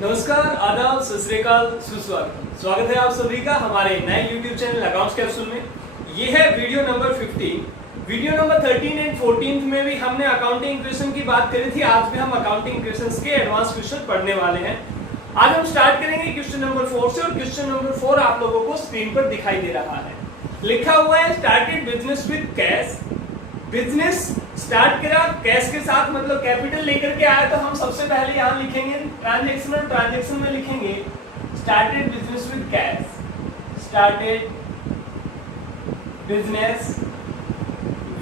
नमस्कार, आदाब, सत श्री अकाल, सुस्वागत। स्वागत है आप सभी का हमारे नए YouTube चैनल अकाउंट्स कैप्सूल में। ये है video number 15। Video number 13 and 14 में भी हमने अकाउंटिंग इक्वेशन की बात करी थी। आज भी हम अकाउंटिंग इक्वेशंस के एडवांस क्वेश्चन पढ़ने वाले हैं। आज हम स्टार्ट करेंगे क्वेश्चन नंबर 4 से और क्वेश्चन नंबर 4 आप लोगों को स्क्रीन पर दिखाई दे रहा है। लिखा हुआ है started business with cash. Business start करा कैश के साथ, मतलब कैपिटल लेकर के आया। तो हम सबसे पहले यहाँ लिखेंगे ट्रांजैक्शन, और ट्रांजैक्शन में लिखेंगे started business with cash. Started business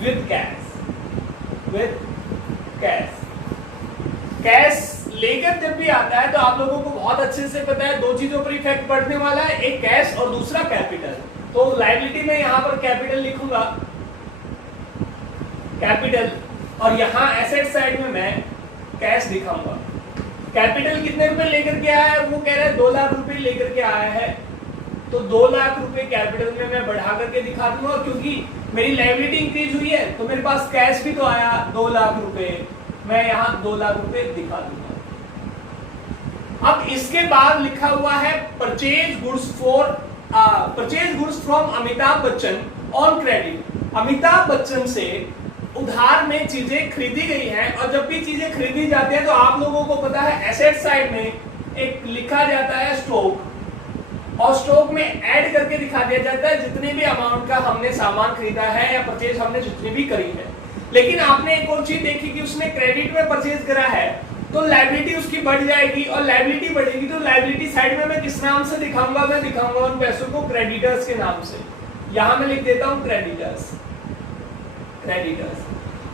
with cash. With cash. Cash लेकर जब भी आता है तो आप लोगों को बहुत अच्छे से पता है दो चीजों पर इफेक्ट पड़ने वाला है, एक कैश और दूसरा कैपिटल। तो लायबिलिटी में यहाँ पर कैपिटल लिखूंगा, कैपिटल, और यहाँ एसेट साइड में मैं कैश दिखाऊंगा। कैपिटल कितने रुपए लेकर के आया है? वो कह रहा है 2 लाख रुपए लेकर के आया है। तो 2 लाख रुपए कैपिटल में मैं बढ़ा करके दिखा दूंगा, क्योंकि मेरी लायबिलिटी इंक्रीज हुई है तो मेरे पास कैश भी तो आया 2 लाख रुपए। मैं यहाँ 2 लाख रुपए दिखा दूंगा। अब इसके बाद लिखा हुआ है purchase goods from Amitabh Bachchan on credit. Amitabh Bachchan से उधार में चीजें खरीदी गई हैं, और जब भी चीजें खरीदी जाती हैं तो आप लोगों को पता है एसेट साइड में एक लिखा जाता है स्टॉक, और स्टॉक में ऐड करके दिखा दिया जाता है जितने भी अमाउंट का हमने सामान खरीदा है या परचेज हमने जितनी भी करी है। लेकिन आपने एक और चीज देखी कि उसने क्रेडिट में परचेज करा है तो लायबिलिटी उसकी बढ़ जाएगी, और लायबिलिटी बढ़ेगी तो लायबिलिटी साइड में मैं किस नाम से दिखाऊंगा? मैं दिखाऊंगा उन पैसों को क्रेडिटर्स के नाम से। यहां मैं लिख देता हूं क्रेडिटर्स।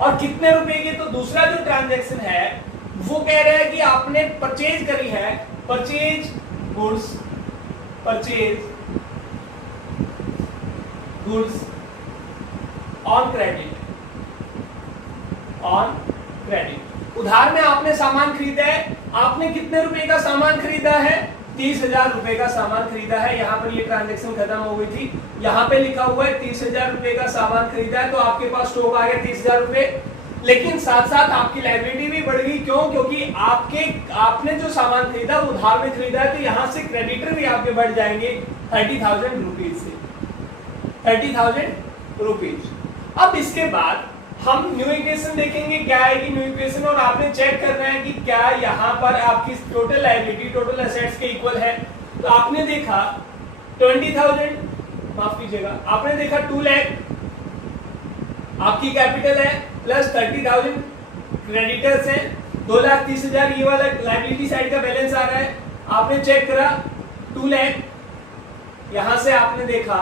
और कितने रुपए के? तो दूसरा जो ट्रांजैक्शन है वो कह रहा है कि आपने परचेज करी है, परचेज गुड्स ऑन क्रेडिट। उधार में आपने सामान खरीदा है। आपने कितने रुपए का सामान खरीदा है? 30,000 रुपए का सामान खरीदा है। यहाँ पर ये ट्रांजैक्शन खत्म हो गई थी। यहाँ पे लिखा हुआ है 30,000 रुपए का सामान खरीदा है, तो आपके पास स्टॉक आ गया 30,000 रुपए। लेकिन साथ साथ आपकी लायबिलिटी भी बढ़ गई। क्यों? क्योंकि आपने जो सामान खरीदा वो उधार में खरीदा है, तो यहाँ से क्रेडिटर भी आपके बढ़ जाएंगे 30,000 रुपीज से। 30,000 रुपीज। अब इसके बाद हम न्यू इक्वेशन देखेंगे क्या आएगी न्यू इक्वेशन, और आपने चेक करना है कि क्या यहाँ पर आपकी टोटल लायबिलिटी टोटल एसेट्स के इक्वल है। तो आपने देखा 20,000, माफ कीजिएगा, आपने देखा 2 लाख आपकी कैपिटल है प्लस 30,000 क्रेडिटर्स है, 2,30,000 ये वाला लायबिलिटी साइड का बैलेंस आ रहा है। आपने चेक करा 2 लाख, यहां से आपने देखा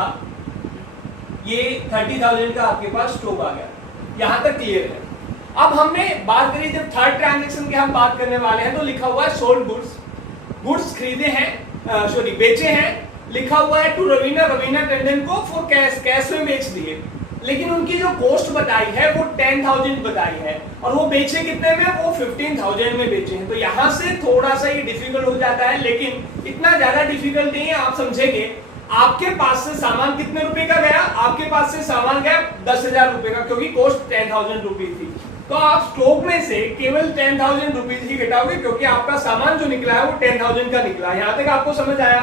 ये 30,000 का आपके पास स्टॉक आ गया। यहां तक क्लियर है। अब हमने बात करी जब थर्ड ट्रांजैक्शन की हम बात करने वाले हैं तो लिखा हुआ है सोल्ड गुड्स खरीदे हैं, बेचे हैं। लिखा हुआ है टू रवीना टंडन को फॉर कैश में बेच दिए। लेकिन उनकी जो कॉस्ट बताई है वो 10,000 बताई है, और वो बेचे कितने में? वो 15,000 में बेचे हैं। तो यहां से थोड़ा सा ये डिफिकल्ट हो जाता है, लेकिन इतना ज्यादा डिफिकल्ट नहीं है, आप समझेंगे। आपके पास से सामान कितने रुपए का गया? आपके पास से सामान गया 10,000 रुपए का, क्योंकि कॉस्ट 10,000 रुपीज थी। तो आप स्टॉक में से केवल 10,000 रुपीज ही घटाओगे, क्योंकि आपका सामान जो निकला है वो 10,000 का निकला। यहाँ तक आपको समझ आया?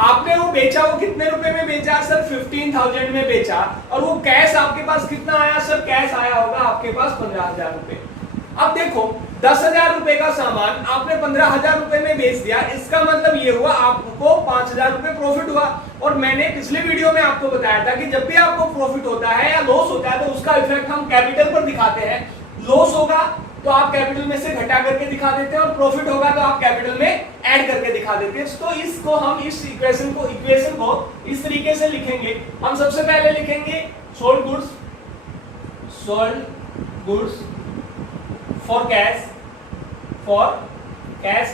आपने वो बेचा, वो कितने रुपए में बेचा? सर 15,000 में बेचा। और वो कैश आपके पास कितना आया? सर कैश आया होगा आपके पास 15,000 रुपए। अब देखो 10,000 रुपए का सामान आपने 15,000 रुपए में बेच दिया, इसका मतलब ये हुआ आपको 5,000 रुपए प्रॉफिट हुआ। और मैंने पिछले वीडियो में आपको बताया था कि जब भी आपको प्रॉफिट होता है या लॉस होता है तो उसका इफेक्ट हम कैपिटल पर दिखाते हैं। लॉस होगा तो आप कैपिटल में से घटा करके दिखा देते हैं, और प्रॉफिट होगा तो आप कैपिटल में ऐड करके दिखा देते हैं। तो इसको हम इस इक्वेशन को इस तरीके से लिखेंगे। हम सबसे पहले लिखेंगे सोल्ड गुड्स फॉर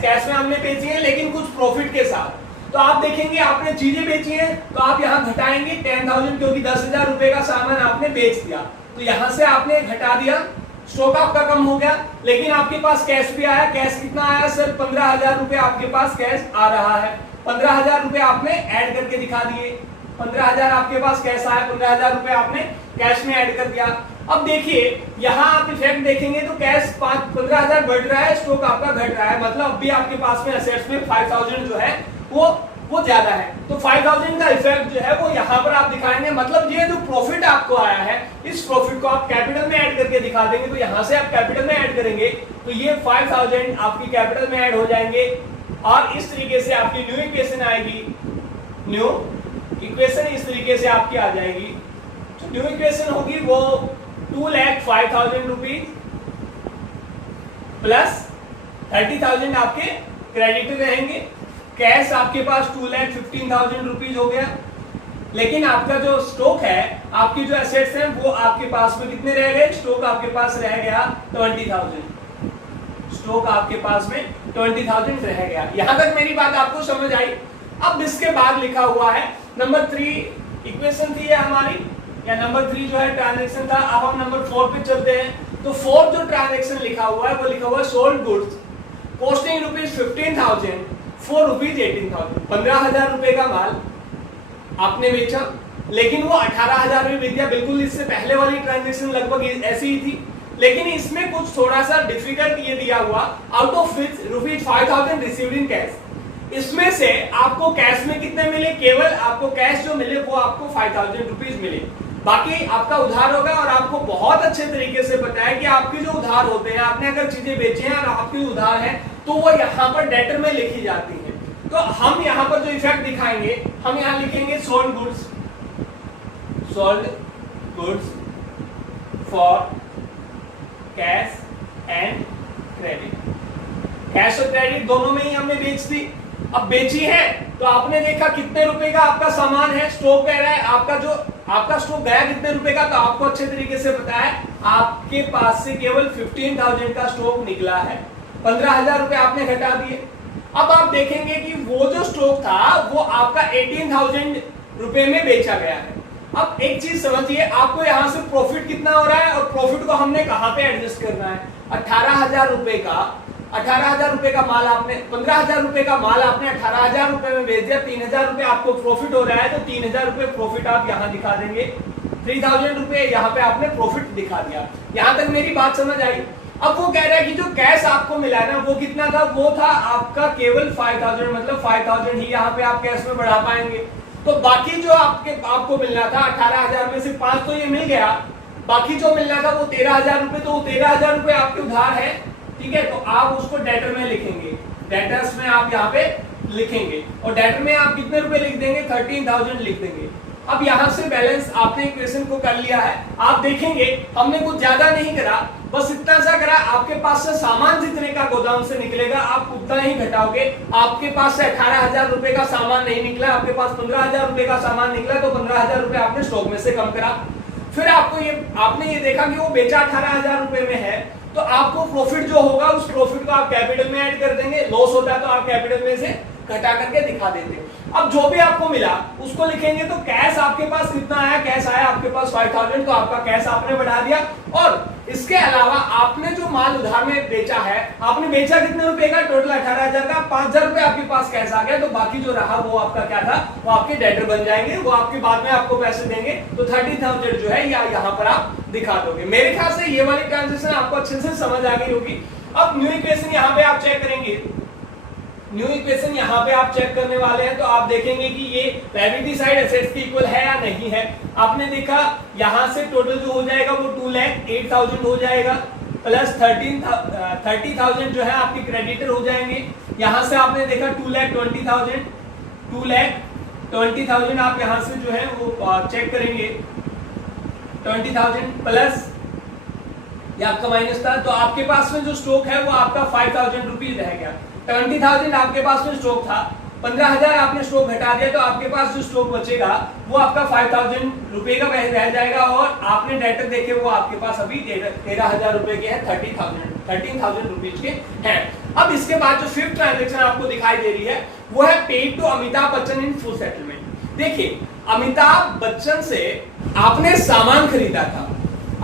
कैश में हमने बेची है, लेकिन कुछ प्रॉफिट के साथ। तो आप देखेंगे आपने चीजें बेची हैं तो आप यहाँ घटाएंगे 10,000, क्योंकि 10,000 रुपए का सामान आपने बेच दिया। तो यहां से आपने घटा दिया, स्टॉक आपका कम हो गया, लेकिन आपके पास कैश भी आया। कैश कितना आया? सर 15,000 रुपए आपके पास कैश आ रहा है। 15,000 रुपए आपने ऐड करके दिखा दिए। 15,000 आपके पास कैश आया, 15,000 रुपए आपने कैश में ऐड कर दिया। अब देखिए यहाँ आप इफेक्ट देखेंगे तो कैश 15,000 बढ़ रहा है, स्टॉक आपका घट रहा है, मतलब अभी आपके पास में असेट्स में 5,000 जो है वो ज्यादा है। तो 5,000 का इफेक्ट जो है वो यहाँ पर आप दिखाएंगे, मतलब ये जो प्रॉफिट आपको आया है इस प्रॉफिट को आप कैपिटल में ऐड करके दिखा देंगे। तो यहाँ से आप कैपिटल में ऐड करेंगे तो ये 5,000 आपकी कैपिटल में ऐड हो जाएंगे और इस तरीके से आपकी न्यू इक्वेशन आएगी। न्यू इक्वेशन इस तरीके से आपकी आ जाएगी। तो न्यू इक्वेशन होगी वो 2,05,000 रुपीज प्लस 30,000 आपके क्रेडिट रहेंगे। कैश आपके पास 2,15,000 रुपीज हो गया, लेकिन आपका जो स्टॉक है, आपकी जो एसेट्स हैं वो आपके पास में कितने रह गए? स्टॉक आपके पास रह गया 20,000। स्टॉक आपके पास में 20,000 रह गया। यहां तक मेरी बात आपको समझ आई। अब इसके बाद लिखा हुआ है नंबर 3 इक्वेशन थी हमारी, या नंबर 3 जो है ट्रांजैक्शन था। अब हम नंबर 4 पे चलते हैं। तो 4 जो ट्रांजैक्शन लिखा हुआ है वो लिखा हुआ है सोल्ड गुड्स कॉस्टिंग ₹15,000 फॉर ₹18,000। 15,000 रुपए का माल आपने बेचा, लेकिन वो 18,000 में बेच दिया। बिल्कुल इससे पहले वाली ट्रांजैक्शन लगभग ऐसी ही थी, लेकिन इसमें कुछ थोड़ा सा डिफिकल्ट ये दिया हुआ, out of which ₹5,000 received in cash. इसमें से आपको कैश में कितने मिले? केवल आपको कैश जो मिले वो आपको 5,000 रुपीज मिले, बाकी आपका उधार होगा। और आपको बहुत अच्छे तरीके से पता है कि आपके जो उधार होते हैं, आपने अगर चीजें बेची हैं और आपकी उधार है तो वो यहाँ पर डेटर में लिखी जाती है। तो हम यहाँ पर जो इफेक्ट दिखाएंगे, हम यहाँ लिखेंगे sold goods for cash and credit. Cash और क्रेडिट दोनों में ही हमने बेच दी। अब बेची है तो आपने देखा कितने रुपए का आपका सामान है, स्टॉक कह रहा है आपका स्टॉक गया कितने रुपए का, तो आपको अच्छे तरीके से पता है आपके पास से केवल 15,000 का स्टॉक निकला है। 15,000 रुपए आपने घटा दिए। अब आप देखेंगे कि वो जो स्टॉक था वो आपका 18,000 रुपए में बेचा गया है। अब एक चीज समझिए, आपको यहां से प्रॉफिट कितना हो रहा है और प्रॉफिट को हमने कहां पे एडजस्ट करना है। 18,000 रुपए का माल आपने 15,000 रुपए का माल आपने 18,000 रुपए में बेच दिया। 3,000 रुपए आपको प्रॉफिट हो रहा है, तो 3,000 रुपए प्रॉफिट आप यहाँ दिखा देंगे। 3,000 रुपए यहाँ पे आपने प्रॉफिट दिखा दिया। यहाँ तक मेरी बात समझ आई। अब वो कह रहा है कि जो कैश आपको मिला ना वो कितना था? वो था आपका केवल 5,000, मतलब 5,000 ही यहाँ पे आप कैश में बढ़ा पाएंगे। तो बाकी जो आपको मिलना था 18,000 में से 5 तो ये मिल गया, बाकी जो मिलना था वो 13,000 रुपए। तो 13,000 रुपए आपके उधार है, ठीक है। तो आप उसको डेटर में लिखेंगे, डेटर्स में आप यहाँ पे लिखेंगे, और डेटर में आप कितने रुपए लिख देंगे? 13,000 लिख देंगे। अब यहाँ से बैलेंस आपने इक्वेशन को कर लिया है। आप देखेंगे हमने कुछ ज्यादा नहीं करा, बस इतना सा करा, आपके पास से सामान जितने का गोदाम से निकलेगा आप उतना ही घटाओगे। आपके पास से 18,000 रुपए का सामान नहीं निकला, आपके पास 15,000 रुपए का सामान निकला, तो 15,000 रुपए आपने स्टॉक में से कम करा। फिर आपने ये देखा कि वो बेचा 18,000 रुपए में है, तो आपको प्रॉफिट जो होगा उस प्रॉफिट को आप कैपिटल में ऐड कर देंगे। लॉस होता है तो आप कैपिटल में से घटा करके दिखा देते। अब जो भी आपको मिला उसको लिखेंगे। तो कैश आपके पास कितना आया? कैश आया आपके पास 5,000, तो आपका कैश आपने बढ़ा दिया। और इसके अलावा आपने जो माल उधार में बेचा है, आपने बेचा कितने रुपए का? टोटल 18,000 का। 5,000 रुपए आपके पास कैश आ गया, तो बाकी जो रहा वो आपका क्या था? वो आपके डेटर बन जाएंगे, वो आपके बाद में आपको पैसे देंगे। तो 30,000 जो है यहाँ पर आप दिखा दोगे। मेरे ख्याल से ये वाली ट्रांजेक्शन आपको अच्छे से समझ आ गई होगी। अब न्यू इक्वेशन यहाँ पे आप चेक करेंगे। न्यू इक्वेशन यहाँ पे आप चेक करने वाले हैं, तो आप देखेंगे कि ये लायबिलिटी साइड एसेट्स के इक्वल है या नहीं है। आपने देखा यहाँ से टोटल जो हो जाएगा वो 2,08,000 हो जाएगा, प्लस 30,000 जो है आपके क्रेडिटर हो जाएंगे। यहाँ से आपने देखा 2,20,000 आप यहाँ से जो है वो चेक करेंगे। 20,000 प्लस ये आपका माइनस था, तो आपके पास में जो स्टॉक है वो आपका 5,000 रुपीज रह गया। 20,000 आपके पास में स्टॉक था, 15,000 आपने स्टॉक घटा दिया, तो आपके पास जो स्टॉक बचेगा वो आपका 5,000 रुपए का रह जाएगा। और आपने डेटर देखे वो आपके पास अभी 13,000 रुपए के हैं, 13,000 रुपीज के हैं। अब इसके बाद जो फिफ्थ ट्रांजेक्शन आपको दिखाई दे रही है वो है paid to Amitabh Bachchan in full settlement. देखिए अमिताभ बच्चन से आपने सामान खरीदा था,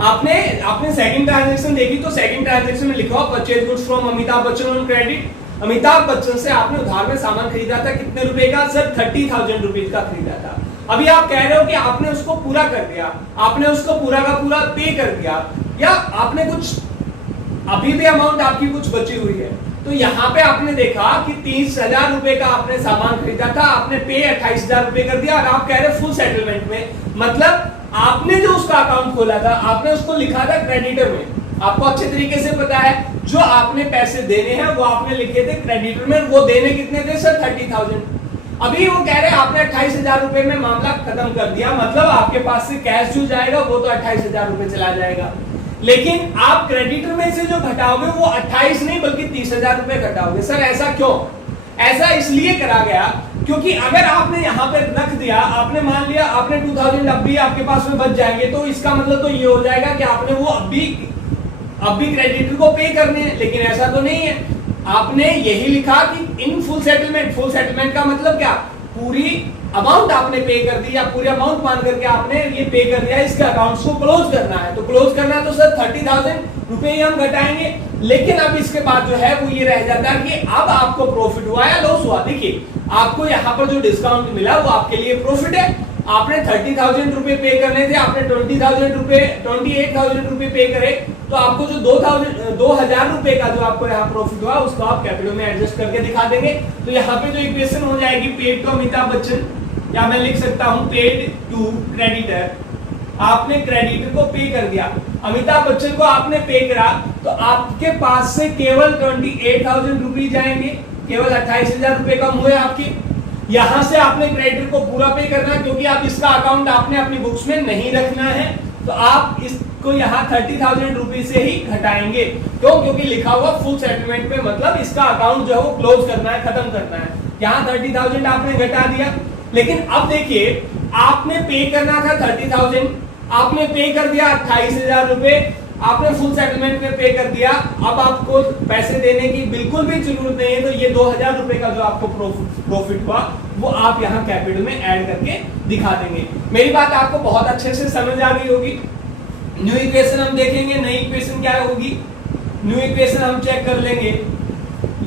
आपने सेकंड ट्रांजैक्शन देखी, तो सेकंड ट्रांजैक्शन में लिखा purchase goods from Amitabh Bachchan on credit. Amitabh Bachchan से आपने उधार में सामान खरीदा था, कितने रुपए का? सर 30,000 रुपीज का खरीदा था। अभी आप कह रहे हो कि आपने उसको पूरा कर दिया, आपने उसको पूरा का पूरा पे कर दिया, या आपने कुछ अभी भी अमाउंट आपकी कुछ बची हुई है, तो यहाँ पे आपने देखा कि 30,000 रुपए का आपने सामान खरीदा था, आपने पे 28,000 रुपए कर दिया और आप कह रहे फुल सेटलमेंट में, मतलब आपने जो उसका अकाउंट खोला था आपने उसको लिखा था क्रेडिटर में। आपको अच्छे तरीके से पता है जो आपने पैसे देने हैं वो आपने लिखे थे क्रेडिटर में, वो देने कितने थे सर 30,000। अभी वो कह रहे हैं आपने 28,000 रुपए में मामला खत्म कर दिया, मतलब आपके पास से कैश जो जाएगा वो तो 28,000 रुपए चला जाएगा, लेकिन आप क्रेडिटर में से जो घटाओगे वो 28 नहीं बल्कि 30,000 रुपए घटाओगे। सर ऐसा क्यों? ऐसा इसलिए करा गया क्योंकि अगर आपने यहाँ पे रख दिया, आपने मान लिया आपने 2000 अब भी आपके पास में बच जाएंगे, तो इसका मतलब तो ये हो जाएगा कि आपने वो अब भी क्रेडिटर को पे करने हैं, लेकिन ऐसा तो नहीं है। आपने यही लिखा कि इन फुल सेटलमेंट का मतलब क्या, पूरी अमाउंट आपने पे कर दी या पूरी अमाउंट मान करके आपने ये पे कर दिया, इसके अकाउंट्स को क्लोज करना है। तो क्लोज करना है तो सर 30,000 रुपए ही हम घटाएंगे, लेकिन अब इसके बाद जो है वो ये रह जाता है कि अब आपको प्रॉफिट हुआ या लॉस हुआ। देखिए आपको यहाँ पर जो डिस्काउंट मिला वो आपके लिए प्रॉफिट है। आपने 30,000 रुपए पे करने थे, आपने 28,000 रुपए पे करे, तो आपको जो 2,000 रुपए का जो आपको यहाँ प्रॉफिट हुआ उसको आप कैपिटल में एडजस्ट करके दिखा देंगे। तो यहाँ पे जो इक्वेशन हो जाएगी पेड टू अमिताभ बच्चन, या मैं लिख सकता हूँ पेड टू क्रेडिटर। आपने क्रेडिटर को पे कर दिया, अमिताभ बच्चन को आपने पे करा, तो आपके पास से केवल 28,000 रुपए जाएंगे, केवल 28,000 रुपए कम हुए आपके। यहां से आपने क्रेडिटर को पूरा पे करना है क्योंकि आप इसका अकाउंट आपने अपनी बुक्स में नहीं रखना है, तो आप इसको यहाँ 30,000 रुपए से ही घटाएंगे। क्यों? क्योंकि लिखा हुआ फुल सेटलमेंट में, मतलब इसका अकाउंट जो है वो क्लोज करना है, खत्म करना है। यहाँ 30,000 आपने घटा दिया, लेकिन अब देखिए आपने पे करना था 30,000, आपने पे कर दिया 28,000 रुपए, आपने फुल सेटलमेंट में पे कर दिया। अब आपको पैसे देने की बिल्कुल भी जरूरत नहीं है, तो ये 2,000 रुपए का जो आपको प्रॉफिट हुआ वो आप यहाँ कैपिटल में ऐड करके दिखा देंगे। मेरी बात आपको बहुत अच्छे से समझ आ गई होगी। न्यू इक्वेशन हम देखेंगे, नई इक्वेशन क्या होगी, न्यू इक्वेशन हम चेक कर लेंगे।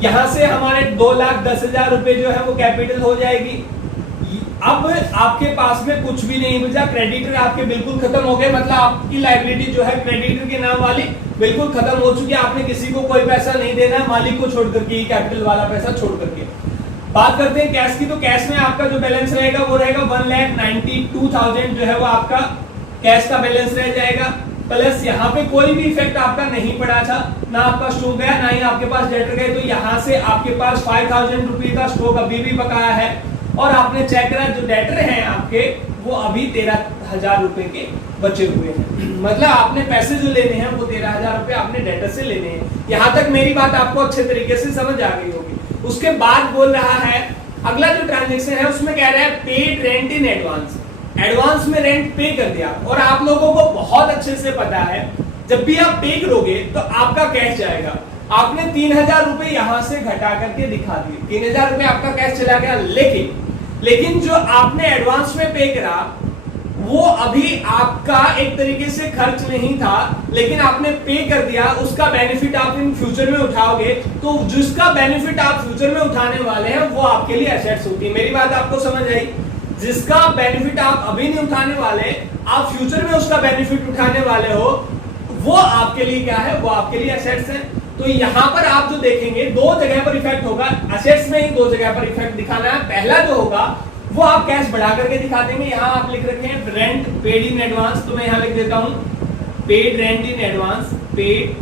यहां से हमारे 2,10,000 रुपए जो है वो कैपिटल हो जाएगी। अब आपके पास में कुछ भी नहीं बचा, क्रेडिटर आपके बिल्कुल खत्म हो गए, मतलब आपकी लायबिलिटी जो है क्रेडिटर के नाम वाली बिल्कुल खत्म हो चुकी है। आपने किसी को कोई पैसा नहीं देना है, मालिक को छोड़ करके, कैपिटल वाला पैसा छोड़ करके। बात करते हैं कैश की, तो कैश में आपका जो बैलेंस रहेगा वो रहेगा 1,92,000 जो है वो आपका कैश का बैलेंस रह जाएगा। प्लस यहाँ पे कोई भी इफेक्ट आपका नहीं पड़ा था, ना आपका स्टॉक गया ना ही आपके पास डेटर गए, तो यहाँ से आपके पास 5,000 रुपए का स्टॉक अभी भी बकाया है। और आपने चेक करा जो डेटर हैं आपके वो अभी 13,000 रुपए के बचे हुए हैं, मतलब आपने पैसे जो लेने हैं वो 13,000 रुपए आपने डेटर से लेने हैं। यहाँ तक मेरी बात आपको अच्छे तरीके से समझ आ गई होगी। उसके बाद बोल रहा है अगला जो ट्रांजेक्शन है उसमें कह रहा है paid rent in advance. Advance में रेंट पे कर दिया, और आप लोगों को बहुत अच्छे से पता है जब भी आप पे करोगे तो आपका कैश जाएगा। आपने 3,000 रुपए यहां से घटा करके दिखा दिए, 3,000 रुपए आपका कैश चला गया, लेकिन जो आपने एडवांस में पे करा वो अभी आपका एक तरीके से खर्च नहीं था, लेकिन आपने पे कर दिया, उसका बेनिफिट आप इन फ्यूचर में उठाओगे, तो जिसका बेनिफिट आप फ्यूचर में उठाने वाले हैं वो आपके लिए एसेट्स होती है। मेरी बात आपको समझ आई? जिसका बेनिफिट आप अभी नहीं उठाने वाले, आप फ्यूचर में उसका बेनिफिट उठाने वाले हो, वो आपके लिए क्या है, वो आपके लिए एसेट्स है। तो यहाँ पर आप जो देखेंगे दो जगह पर इफेक्ट होगा, एसेट्स में ही दो जगह पर इफेक्ट दिखाना है। पहला जो होगा वो आप कैश बढ़ा करके दिखा देंगे। यहाँ आप लिख रखे हैं रेंट पेड इन एडवांस, तो मैं यहाँ लिख देता हूं paid rent in advance, paid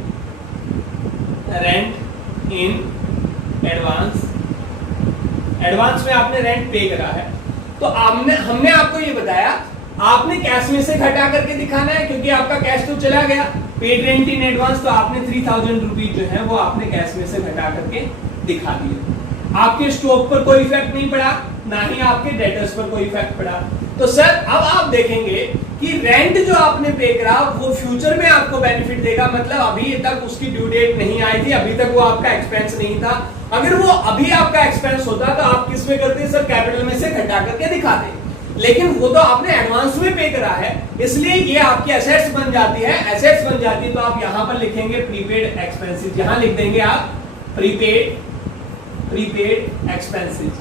rent in advance. Advance में आपने रेंट पे करा है, तो हमने आपको ये बताया आपने कैश में से घटा करके दिखाना है, क्योंकि आपका कैश तो चला गया। पेड रेंट इन एडवांस तो आपने 3,000 रुपीज जो है वो आपने कैश में से घटा करके दिखा दिए। आपके स्टॉक पर कोई इफेक्ट नहीं पड़ा, ना ही आपके डेटर्स पर कोई इफेक्ट पड़ा। तो सर अब आप देखेंगे कि रेंट जो आपने पे करा वो फ्यूचर में आपको बेनिफिट देगा, मतलब अभी तक उसकी ड्यू डेट नहीं आई थी, अभी तक वो आपका एक्सपेंस नहीं था। अगर वो अभी आपका एक्सपेंस होता तो आप किस में करते? सर कैपिटल में से घटा करके दिखाते, लेकिन वो तो आपने एडवांस में पे करा है, इसलिए ये आपकी एसेट्स बन जाती है। एसेट्स बन जाती है तो आप यहां पर लिखेंगे प्रीपेड एक्सपेंसेस, यहां लिख देंगे आप प्रीपेड एक्सपेंसेस।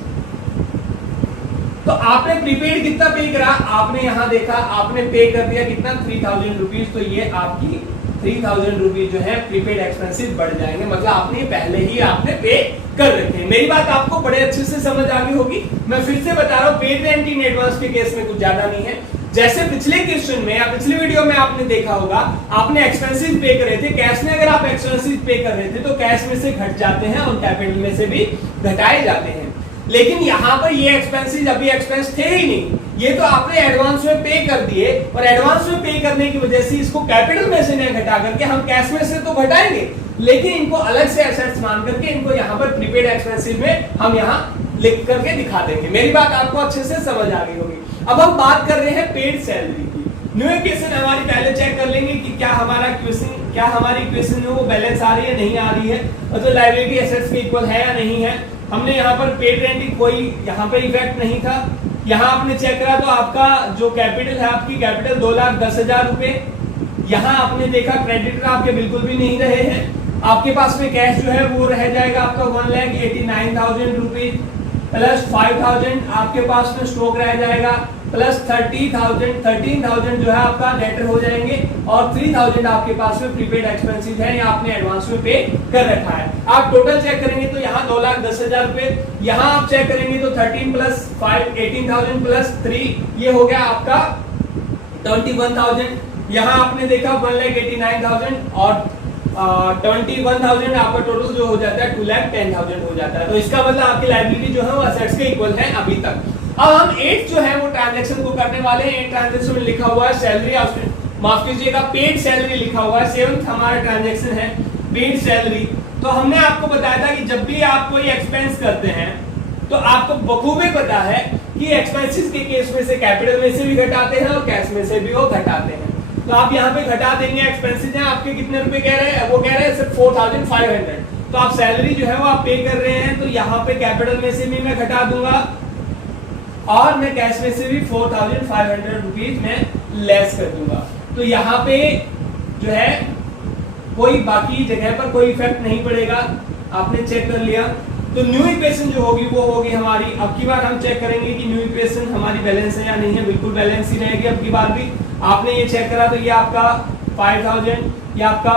तो आपने प्रीपेड कितना पे करा, आपने यहां देखा आपने पे कर दिया कितना 3000 रुपीज, तो ये आपकी 3000 रुपीज जो है प्रीपेड एक्सपेंसेस बढ़ जाएंगे, मतलब आपने पहले ही आपने पे कर रखे हैं। मेरी बात आपको बड़े अच्छे से समझ आ गई होगी। मैं फिर से बता रहा हूँ, पेड रेंट इन एडवांस के केस में कुछ ज्यादा नहीं है। जैसे पिछले क्वेश्चन में या पिछले वीडियो में आपने देखा होगा, आपने एक्सपेंसेस पे करे थे कैश में, अगर आप एक्सपेंसेस पे कर रहे थे तो कैश में से घट जाते हैं और कैपिटल में से भी घटाए जाते हैं। लेकिन यहाँ पर ये एक्सपेंसेस अभी एक्सपेंस थे ही नहीं, ये तो आपने एडवांस में पे कर दिए, और एडवांस में पे करने की वजह से इसको कैपिटल में से नहीं घटा करके हम कैश में से तो घटाएंगे, लेकिन इनको अलग से एसेट्स मान करके इनको यहाँ पर प्रीपेड एक्सपेंसेस में हम यहाँ लिख करके दिखा देंगे। मेरी बात आपको अच्छे से समझ आ गई होगी। अब हम बात कर रहे हैं पेड सैलरी की। न्यू इक्वेशन हमारी पहले चेक कर लेंगे कि क्या हमारी इक्वेशन है वो बैलेंस आ रही है नहीं आ रही है, और जो लायबिलिटी एसेट्स के इक्वल है या नहीं है। हमने यहाँ पर पेड रेंट की कोई यहाँ पे इफेक्ट नहीं था। यहाँ आपने चेक करा तो आपका जो कैपिटल है, आपकी कैपिटल 2,10,000 रुपए। यहाँ आपने देखा क्रेडिटर आपके बिल्कुल भी नहीं रहे हैं, आपके पास में कैश जो है वो रह जाएगा आपका 1,89,000 रुपीज प्लस 5,000 आपके पास में स्टॉक रह जाएगा, प्लस 13,000 जो है आपका डेटर हो जाएंगे, और 3,000 आपके पास में प्रीपेड एक्सपेंसेस है या आपने एडवांस में पे कर रखा है। आप टोटल चेक करेंगे तो यहाँ 2,10,000 रुपए, यहाँ आप चेक करेंगे तो 13 प्लस 5 18,000 प्लस 3 ये हो गया आपका 21,000। यहाँ आपने देखा 1,89,000 और 21,000 आपका टोटल जो हो जाता है 2,10,000 हो जाता है। तो इसका मतलब आपकी लायबिलिटी जो है वो असेट्स के इक्वल है अभी तक। अब हम 8 जो है वो ट्रांजैक्शन को करने वाले हैं। 8 ट्रांजैक्शन में लिखा हुआ है सैलरी, माफ कीजिएगा पेड सैलरी लिखा हुआ है। 7th हमारा ट्रांजैक्शन है पेड सैलरी। तो हमने आपको बताया था कि जब भी आप कोई एक्सपेंस करते हैं तो आपको बखूबी पता है कि एक्सपेंसेस के केस में से कैपिटल में से भी घटाते हैं और कैश में से भी वो घटाते हैं। तो आप यहाँ पे घटा देंगे, एक्सपेंसेस हैं आपके कितने रुपए कह रहे हैं, वो कह रहे हैं सिर्फ 4,500, तो आप सैलरी जो है वो आप पे कर रहे हैं, तो यहाँ पे कैपिटल में से भी मैं घटा दूंगा और मैं कैश में से भी 4,500 रुपीज में लेस कर दूंगा। तो यहाँ पे जो है कोई बाकी जगह पर कोई इफेक्ट नहीं पड़ेगा, आपने चेक कर लिया। तो न्यू इक्वेशन जो होगी वो होगी हमारी, अब की बार हम चेक करेंगे कि न्यू इक्वेशन हमारी बैलेंस है या नहीं है। बिल्कुल बैलेंस ही रहेगी अब की बार भी। आपने ये चेक करा तो ये आपका 5,000, ये आपका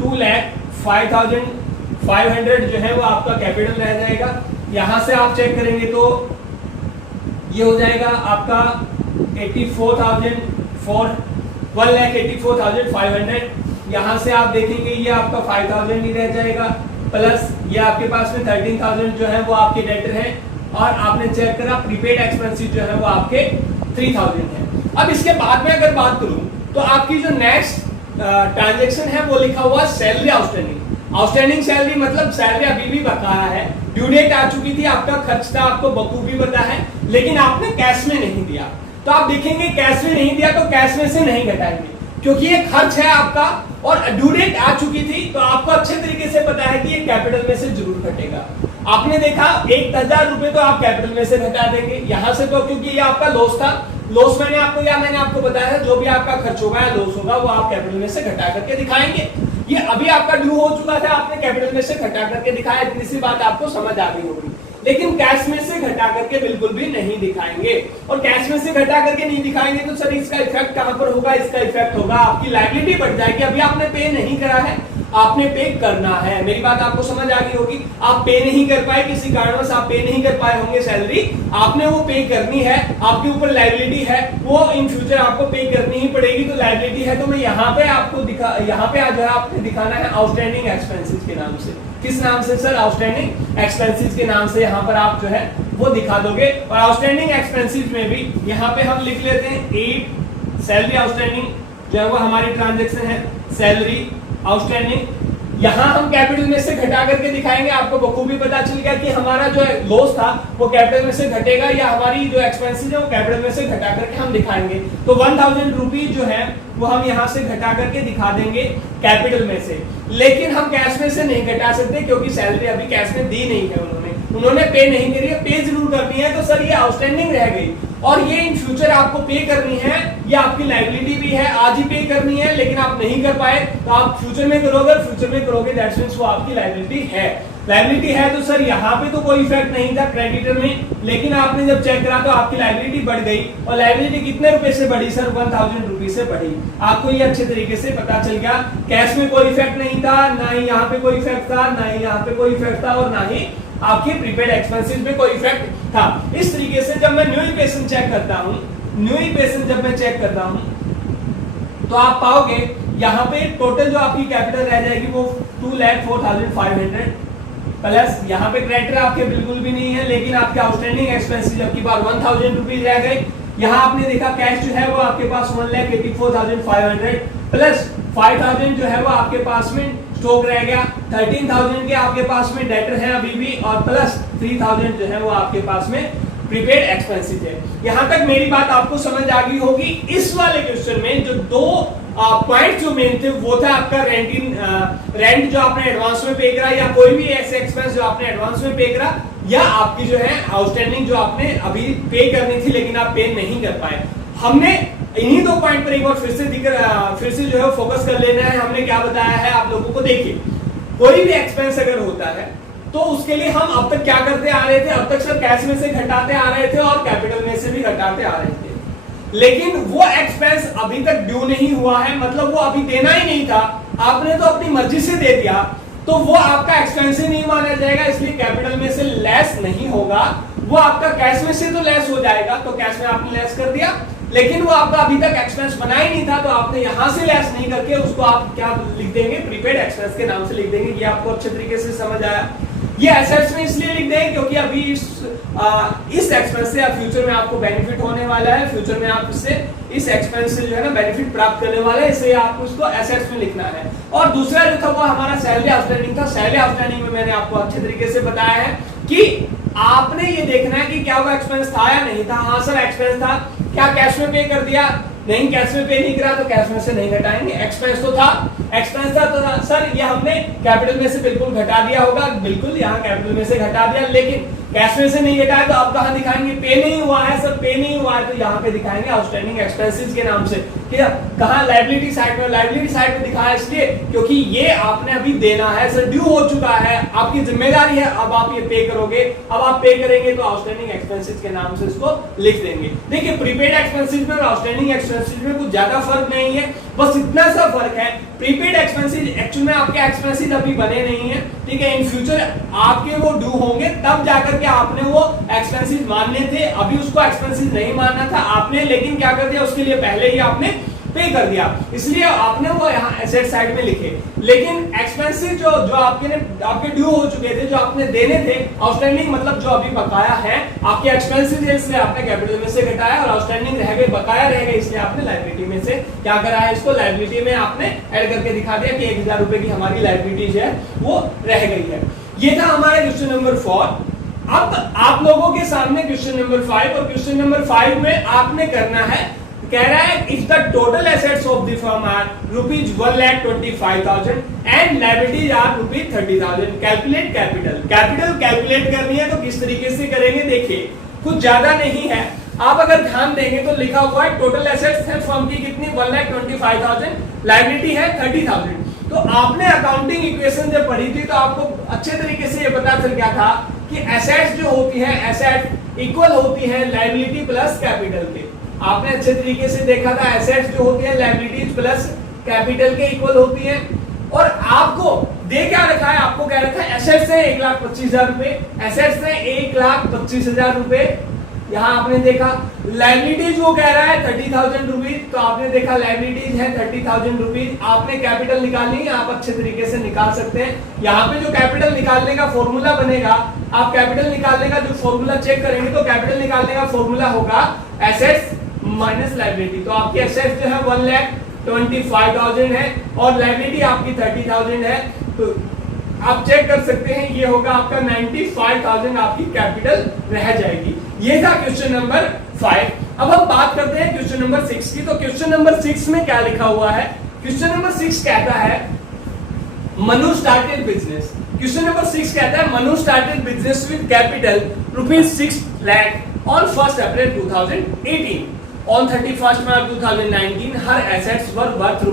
2,05,500 जो है वो आपका कैपिटल रह जाएगा। यहां से आप चेक करेंगे तो ये हो जाएगा आपका 1,84,500। यहां से आप देखेंगे ये आपका 5,000 ही रह जाएगा, प्लस ये आपके पास में 13,000 जो है वो आपके डेटर है, और आपने चेक करा प्रीपेड एक्सपेंसेस जो है वो आपके 3,000 है। अब इसके बाद में अगर बात करूं तो आपकी जो नेक्स्ट ट्रांजैक्शन है वो लिखा हुआ सैलरी आउटस्टैंडिंग। आउटस्टैंडिंग सैलरी मतलब सैलरी अभी भी बकाया है, ड्यू डेट आ चुकी थी, आपका खर्च था आपको बखूबी पता है, लेकिन आपने कैश में नहीं दिया। तो आप देखेंगे कैश में नहीं दिया तो कैश में से नहीं घटाएंगे, क्योंकि ये खर्च है आपका और ड्यू डेट आ चुकी थी, तो आपको अच्छे तरीके से पता है कि ये कैपिटल में से जरूर घटेगा। आपने देखा 1,000 रुपए तो आप कैपिटल में से घटा देंगे यहां से, तो क्योंकि ये आपका लॉस था। लॉस मैंने आपको बताया जो भी आपका खर्च होगा या लॉस होगा वो आप कैपिटल में से घटा करके दिखाएंगे। ये अभी आपका ड्यू हो चुका था, आपने कैपिटल में से घटा करके दिखाया, इतनी सी बात आपको समझ आ गई होगी। लेकिन कैश में से घटा करके बिल्कुल भी नहीं दिखाएंगे, और कैश में से घटा करके नहीं दिखाएंगे तो सर इसका इफेक्ट कहां पर होगा? इसका इफेक्ट होगा आपकी लायबिलिटी बढ़ जाएगी। अभी आपने पे नहीं करा है, आपने पे करना है। मेरी बात आपको समझ आ गई होगी। आप पे नहीं कर पाए, किसी कारणवश आप पे नहीं कर पाए होंगे सैलरी, आपने वो पे करनी है, आपके ऊपर लायबिलिटी है, वो इन फ्यूचर आपको पे करनी ही पड़ेगी। तो लायबिलिटी है तो मैं यहाँ पे आपको यहाँ पे जो है आपने दिखाना है आउटस्टैंडिंग एक्सपेंसेस के नाम से। किस नाम से सर? आउटस्टैंडिंग एक्सपेंसेस के नाम से यहाँ पर आप जो है वो दिखा दोगे। और आउटस्टैंडिंग एक्सपेंसेस में भी यहाँ पे हम लिख लेते हैं 8 सैलरी आउटस्टैंडिंग जो है वो हमारी ट्रांजेक्शन है सैलरी आउटस्टैंडिंग। यहां हम कैपिटल में से घटा करके दिखाएंगे, आपको बखूबी पता चल गया कि हमारा जो लॉस था वो कैपिटल में से घटेगा या हमारी जो एक्सपेंसेस है वो कैपिटल में से घटा करके हम दिखाएंगे। तो 1,000 रुपीज जो है वो हम यहां से घटा करके दिखा देंगे कैपिटल में से, लेकिन हम कैश में से नहीं घटा सकते क्योंकि सैलरी अभी कैश में दी नहीं है, उन्होंने पे नहीं करी है। पे जरूर करनी है तो सर ये आउटस्टैंडिंग रह गई, और ये इन फ्यूचर आपको पे करनी है, ये आपकी लायबिलिटी भी है, आज ही पे करनी है, लेकिन आप नहीं कर पाए तो आप फ्यूचर में करोगे, फ्यूचर में करोगे दैट्स मींस वो आपकी लायबिलिटी है। लायबिलिटी है तो सर यहाँ पे तो कोई इफेक्ट नहीं था क्रेडिटर में, लेकिन आपने जब चेक करा तो आपकी लायबिलिटी बढ़ गई, और लायबिलिटी कितने रुपए से बढ़ी सर? 1000 रुपीज से बढ़ी। आपको ये अच्छे तरीके से पता चल गया, कैश में कोई इफेक्ट नहीं था, ना ही यहाँ पे कोई इफेक्ट था, ना ही यहाँ पे कोई इफेक्ट था, और ना ही आपके प्रीपेड एक्सपेंसेस में कोई इफेक्ट था। इस तरीके से जब मैं न्यू इक्वेशन चेक करता हूँ, न्यू इक्वेशन जब मैं चेक करता हूँ तो आप पाओगे यहाँ पे टोटल जो आपकी कैपिटल रह जाएगी वो 2,04,500 प्लस यहाँ पे क्रेडिटर आपके बिल्कुल भी नहीं है, लेकिन आपके आउटस्टैंडिंग एक्सपेंसेस आपकी बार 1,000 रुपीज रह गए। यहाँ आपने देखा कैश जो है वो आपके पास 1,84,500 प्लस 5,000 जो है वो आपके पास में स्टॉक रह गया, 13,000 के आपके पास में डेटर है अभी भी, और प्लस 3,000 जो है वो आपके पास में प्रीपेड एक्सपेंसेस है। यहां तक मेरी बात आपको समझ आ गई होगी। इस वाले क्वेश्चन में जो दो पॉइंट जो मेन थे वो था आपका रेंट जो आपने एडवांस में पे करा, या कोई भी ऐसे एक्सपेंस जो आपने एडवांस में पे करा, या आपकी जो है आउटस्टैंडिंग जो आपने अभी पे करनी थी लेकिन आप पे नहीं कर पाए। हमने इन्हीं दो पॉइंट पर एक बार फिर से जो है फोकस कर लेना है। हमने क्या बताया है आप लोगों को, देखिए कोई भी एक्सपेंस अगर होता है तो उसके लिए हम अब तक क्या करते आ रहे थे? अब तक सर कैश में से घटाते आ रहे थे और कैपिटल में से भी घटाते आ रहे थे, लेकिन वो एक्सपेंस अभी तक ड्यू नहीं हुआ है, मतलब वो अभी देना ही नहीं था, आपने तो अपनी मर्जी से दे दिया, तो वो आपका एक्सपेंस ही नहीं माना जाएगा, इसलिए कैपिटल में से लेस नहीं होगा, वो आपका कैश में से तो लेस हो जाएगा, तो कैश में आपने लेस कर दिया, लेकिन वो आपका अभी तक एक्सपेंस बना ही नहीं था, तो आपने यहां से लेस नहीं करके उसको आप क्या लिख देंगे? प्रीपेड एक्सपेंस के नाम से लिख देंगे। ये आपको अच्छे तरीके से समझ आया। ये एसेट्स में इसलिए लिख देंगे क्योंकि अभी इस एक्सपेंस से फ्यूचर में आपको बेनिफिट होने वाला है, फ्यूचर में आप इससे इस एक्सपेंस से जो है ना बेनिफिट प्राप्त करने वाले हैं, इसलिए आपको उसको एसेट्स में लिखना है। और दूसरा जो था वो हमारा सैलरी आउटस्टैंडिंग था। सैलरी आउटस्टैंडिंग में मैंने आपको अच्छे तरीके से बताया है कि आपने ये देखना है कि क्या वो एक्सपेंस था या नहीं था। हाँ सर एक्सपेंस था, क्या कैश में पे कर दिया? नहीं, कैश में पे नहीं करा तो कैश में से नहीं घटाएंगे। एक्सपेंस तो था, एक्सपेंस था तो सर ये हमने कैपिटल में से बिल्कुल घटा दिया होगा, बिल्कुल यहाँ कैपिटल में से घटा दिया, लेकिन कैश में से नहीं घटाया तो आप कहाँ दिखाएंगे? पे नहीं हुआ है सर, पे नहीं हुआ है तो यहाँ पे दिखाएंगे आउटस्टैंडिंग एक्सपेंसेस के नाम से। कहाँ? लायबिलिटी साइड में। लायबिलिटी साइड में दिखाया इसलिए क्योंकि ये आपने अभी देना है सर, ड्यू हो चुका है, आपकी जिम्मेदारी है, अब आप ये पे करोगे। अब आप पे करेंगे तो आउटस्टैंडिंग एक्सपेंसेस के नाम से इसको लिख देंगे। देखिए प्रीपेड एक्सपेंसेस में और आउटस्टैंडिंग एक्सपेंसेस में कुछ ज्यादा फर्क नहीं है, बस इतना सा फर्क है, प्रीपेड एक्सपेंसेस एक्चुअल में आपके एक्सपेंसेस अभी बने नहीं है, ठीक है, इन फ्यूचर आपके वो ड्यू होंगे तब जाकर के आपने वो एक्सपेंसेस मानने थे, अभी उसको एक्सपेंसेस नहीं मानना था आपने, लेकिन क्या कर दिया उसके लिए पहले ही आपने पे कर दिया, इसलिए आपने वो यहाँ एसेट साइड में लिखे। लेकिन एक्सपेंसेस जो आपके ड्यू हो चुके थे, जो आपने देने थे, आउटस्टैंडिंग मतलब जो अभी बकाया है आपके एक्सपेंसेस है, इसलिए आपने कैपिटल में से घटाया, और आउटस्टैंडिंग रह गए, बकाया रह गए, इसलिए आपने लायबिलिटी में से क्या करा है? इसको लायबिलिटी में आपने ऐड करके दिखा दिया कि 1,000 रुपए की हमारी लायबिलिटी जो है वो रह गई है। ये था हमारा क्वेश्चन नंबर 4। अब आप लोगों के सामने क्वेश्चन नंबर 5, और क्वेश्चन नंबर 5 में आपने करना है, कह रहा है if the total assets of the firm are ₹1,25,000 and liabilities are ₹30,000, calculate capital. Capital calculate करनी है तो किस तरीके से करेंगे? देखिए कुछ ज्यादा नहीं है, आप अगर ध्यान देंगे तो लिखा हुआ है टोटल एसेट्स है फर्म की कितनी? 1,25,000, लायबिलिटी है 30,000। तो आपने अकाउंटिंग इक्वेशन जब पढ़ी थी तो आपको अच्छे तरीके से ये पता चल गया था कि एसेट्स जो होती है, एसेट इक्वल होती है लायबिलिटी प्लस कैपिटल के। आपने अच्छे तरीके से देखा था एसेट्स जो होती है लायबिलिटीज प्लस कैपिटल के इक्वल होती है। और आपको दे क्या रखा है? आपको कह रखा है एसेट्स है 1,25,000 रुपए, एसेट्स है 1,25,000 रुपए। यहाँ आपने देखा लायबिलिटीज वो कह रहा है 30,000 रुपीज, तो आपने देखा लायबिलिटीज है 30,000 रुपीज। आपने कैपिटल निकालनी है, आप अच्छे तरीके से निकाल सकते हैं। यहाँ पे जो कैपिटल निकालने का फॉर्मूला बनेगा, आप कैपिटल निकालने का जो फॉर्मूला चेक करेंगे तो कैपिटल निकालने का फॉर्मूला होगा एसेट्स माइनस लायबिलिटी। तो आपकी एसेट्स जो है 1,25,000 है और लायबिलिटी आपकी 30,000 है, तो आप चेक कर सकते हैं ये होगा आपका 95,000 आपकी कैपिटल रह जाएगी। ये था क्वेश्चन नंबर 5। अब हम बात करते हैं क्वेश्चन नंबर 6 की। तो क्वेश्चन नंबर 6 में क्या लिखा हुआ है? क्वेश्चन नंबर 6 कहता है Manu started business. Question number 6 कहता है Manu started business with capital ₹6 lakh on 1 April 2018। On 31st March 2019, her assets were worth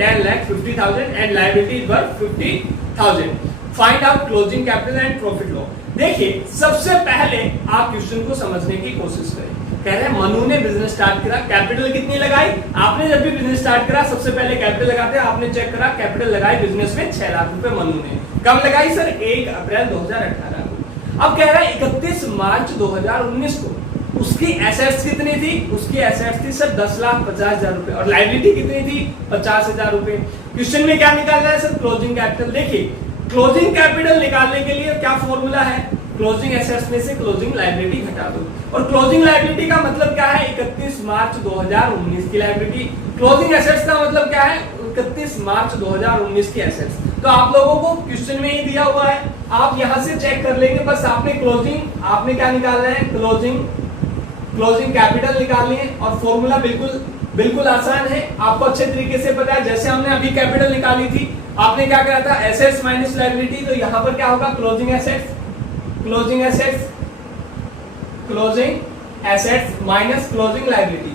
₹10,50,000 and liabilities were 50,000. Find out closing capital and profit loss. देखिए सबसे पहले आप क्वेश्चन को समझने की कोशिश करें। कह रहे हैं मनु ने बिजनेस स्टार्ट करा, कैपिटल कितनी लगाई? आपने जब भी बिजनेस स्टार्ट करा सबसे पहले कैपिटल लगाते हैं। आपने चेक करा कैपिटल लगाई बिजनेस में 6 लाख रुपए मनु ने। कब लगाई सर? 1 अप्रैल 2018 को। अब कह रहा है 31 मार्च 2019 को उसकी एसेट्स कितनी थी? उसकी एसेट्स थी सर 10,50,000 रुपए और लायबिलिटी कितनी थी? 50,000 रुपए। क्वेश्चन में क्या निकाल रहा है सर? Closing capital. देखिए क्लोजिंग कैपिटल निकालने के लिए क्या फॉर्मूला है? क्लोजिंग एसेट्स में से क्लोजिंग लायबिलिटी घटा दो। और क्लोजिंग लायबिलिटी का मतलब क्या है? 31 मार्च 2019 की लायबिलिटी। क्लोजिंग एसेट्स का मतलब क्या है? 31 मार्च 2019 की एसेट्स। तो आप लोगों को क्वेश्चन में ही दिया हुआ है, आप यहां से चेक कर लेंगे। बस आपने क्लोजिंग, आपने क्या निकालना है? क्लोजिंग कैपिटल निकालनी है। और फॉर्मूला बिल्कुल आसान है, आपको अच्छे तरीके से पता है। जैसे हमने अभी कैपिटल निकाली थी, आपने क्या करा था? Assets minus liability. तो यहां पर क्या होगा? Closing assets minus closing liability.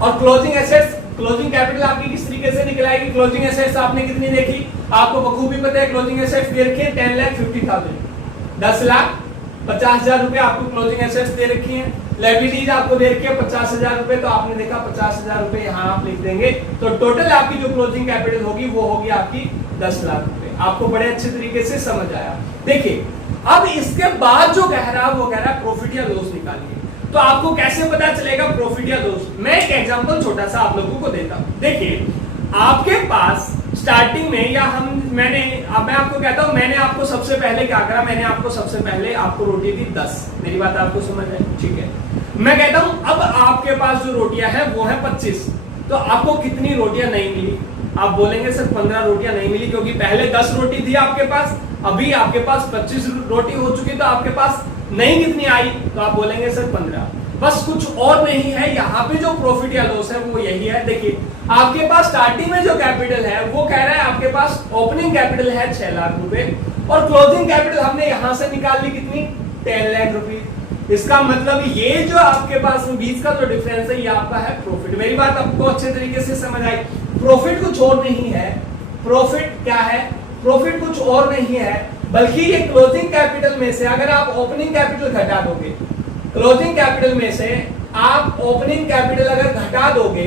और क्लोजिंग एसेट्स, क्लोजिंग कैपिटल आपकी किस तरीके से निकल आएगी? क्लोजिंग एसेट्स आपने कितनी देखी? आपको बखूबी पता है क्लोजिंग एसेट्स दे रखी है 10,50,000, 10,50,000 रुपए आपको क्लोजिंग एसेट्स दे रखी है। लायबिलिटीज आपको दे रखी है 50,000 रुपए। तो आपने देखा 50,000 रुपए यहाँ आप लिख देंगे, तो टोटल आपकी जो क्लोजिंग कैपिटल होगी वो होगी आपकी 10 लाख रुपए। आपको बड़े अच्छे तरीके से समझ आया। देखिए अब इसके बाद जो कह रहा है वो कह रहा है प्रॉफिट या लॉस निकालिए। तो आपको कैसे पता चलेगा प्रॉफिट या लॉस? मैं एक एग्जांपल छोटा सा आप लोगों को देता हूं। देखिए आपके पास स्टार्टिंग में या मैं आपको कहता हूं, मैंने आपको सबसे पहले क्या करा? मैंने आपको सबसे पहले आपको रोटी दी 10। मेरी बात आपको समझ है? ठीक है। मैं कहता हूं अब आपके पास जो रोटियां है वो है 25। तो आपको कितनी रोटियां नहीं मिली? आप बोलेंगे सर 15 रोटियां नहीं मिली, क्योंकि पहले 10 रोटी थी आपके पास, अभी आपके पास 25 रोटी हो चुकी, तो आपके पास नहीं कितनी आई? तो आप बोलेंगे सर 15। बस कुछ और नहीं है, यहाँ पे जो प्रॉफिट या लॉस है वो यही है। देखिए आपके पास स्टार्टिंग में जो कैपिटल है वो कह रहा है आपके पास ओपनिंग कैपिटल है 6 लाख रुपए और क्लोजिंग कैपिटल हमने यहां से निकाल ली कितनी? 10 लाख रुपए। इसका मतलब ये जो आपके पास बीच का जो डिफरेंस है ये आपका है प्रॉफिट। मेरी बात आपको अच्छे तरीके से समझ आई? प्रॉफिट कुछ और नहीं है। प्रॉफिट क्या है? प्रॉफिट कुछ और नहीं है बल्कि ये क्लोजिंग कैपिटल में से अगर आप ओपनिंग कैपिटल घटा दोगे, क्लोजिंग कैपिटल में से आप ओपनिंग कैपिटल अगर घटा दोगे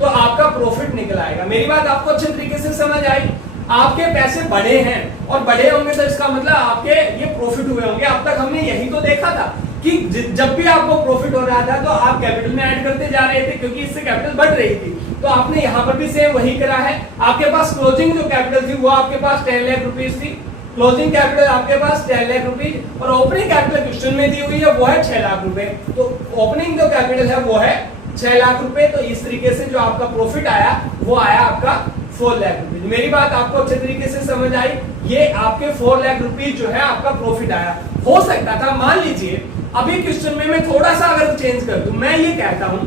तो आपका प्रॉफिट निकल आएगा। मेरी बात आपको अच्छे तरीके से समझ आई? आपके पैसे बढ़े हैं और बढ़े होंगे तो इसका मतलब आपके ये प्रॉफिट हुए होंगे। अब तक हमने यही तो देखा था कि जब भी आपको प्रॉफिट हो रहा था तो आप कैपिटल में ऐड करते जा रहे थे क्योंकि इससे कैपिटल बढ़ रही थी। तो आपने यहाँ पर भी सेम वही करा है। आपके पास क्लोजिंग जो कैपिटल थी वो आपके पास 10 लाख रुपीज थी, क्लोजिंग कैपिटल आपके पास 10 लाख रुपीज और ओपनिंग कैपिटल क्वेश्चन में दी हुई है वो है 6 लाख रुपए। तो ओपनिंग जो कैपिटल है वो है 6 लाख रुपए। तो इस तरीके से जो आपका प्रॉफिट आया वो आया आपका 4 लाख रुपीज। मेरी बात आपको अच्छे तरीके से समझ आई? ये आपके 4 लाख रुपीज जो है आपका प्रॉफिट आया। हो सकता था मान लीजिए अभी क्वेश्चन में मैं थोड़ा सा अगर चेंज कर दूं, मैं ये कहता हूं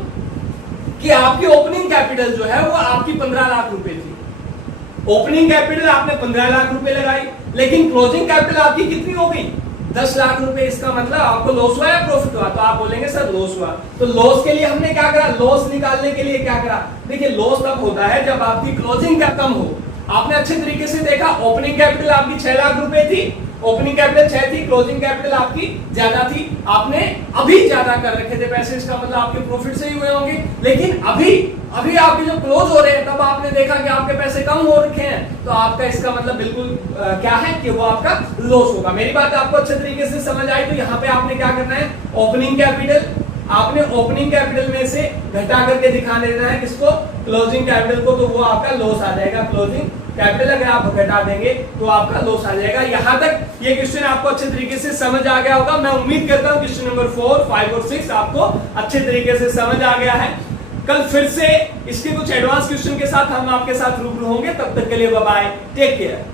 कि आपकी ओपनिंग कैपिटल जो है वो आपकी 15 लाख रुपए थी। ओपनिंग कैपिटल आपने 15 लाख रुपए लगाई लेकिन क्लोजिंग कैपिटल आपकी कितनी हो गई? 10 लाख रुपए। इसका मतलब आपको लॉस हुआ या प्रॉफिट हुआ? तो आप बोलेंगे सर लॉस हुआ। तो लॉस के लिए हमने क्या करा? लॉस निकालने के लिए क्या करा? देखिए लॉस तब होता है जब आपकी क्लोजिंग कम हो। आपने अच्छे तरीके से देखा ओपनिंग कैपिटल आपकी 6 लाख रुपए थी, ओपनिंग कैपिटल 6 थी, क्लोजिंग कैपिटल आपकी ज्यादा थी। आपने अभी ज्यादा कर रखे थे पैसे, इसका मतलब आपके प्रॉफिट से ही हुए होंगे। लेकिन अभी आपके जो क्लोज हो रहे हैं तब आपने देखा कि आपके पैसे कम हो रखे हैं, तो आपका इसका मतलब बिल्कुल क्या है कि वो आपका लॉस होगा। मेरी बात आपको अच्छे तरीके से समझ आई? तो यहाँ पे आपने क्या करना है? ओपनिंग कैपिटल आपने ओपनिंग कैपिटल में से घटा करके दिखा देना है किसको? क्लोजिंग कैपिटल को। तो वो आपका लॉस आ जाएगा। क्लोजिंग कैपिटल अगर आप घटा देंगे तो आपका लॉस आ जाएगा। यहां तक ये क्वेश्चन आपको अच्छे तरीके से समझ आ गया होगा। मैं उम्मीद करता हूं क्वेश्चन नंबर 4, 5 और 6 आपको अच्छे तरीके से समझ आ गया है। कल फिर से इसके कुछ एडवांस क्वेश्चन के साथ हम आपके साथ रूबरू होंगे। तब तक के लिए बाय बाय, टेक केयर।